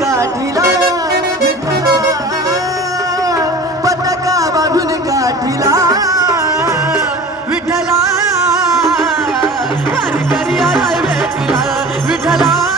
काठीला पताका बांधून काठीला विठ्ठला. Vitthala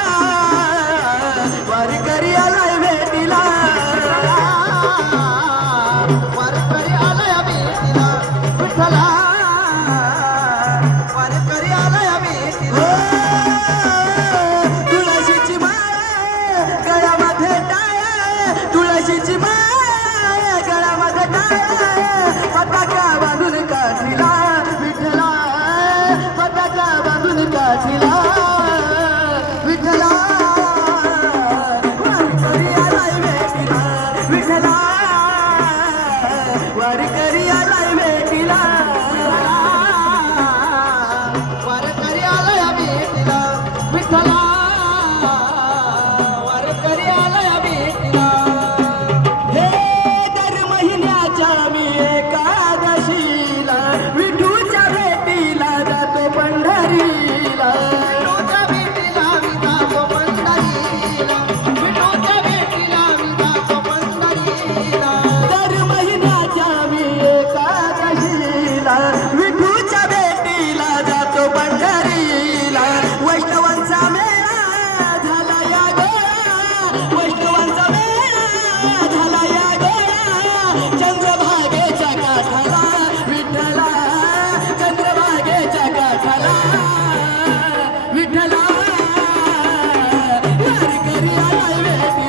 Baby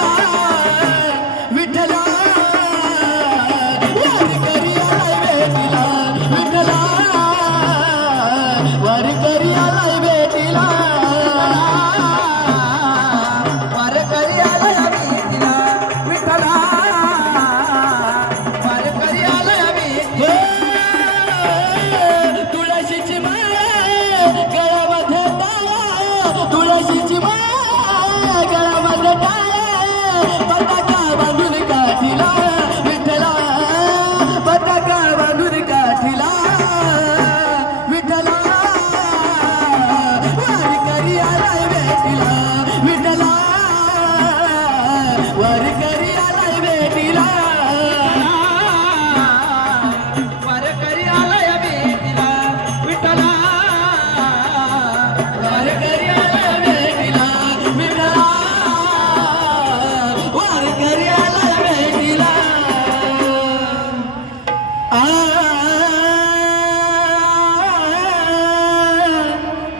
काठीला Glória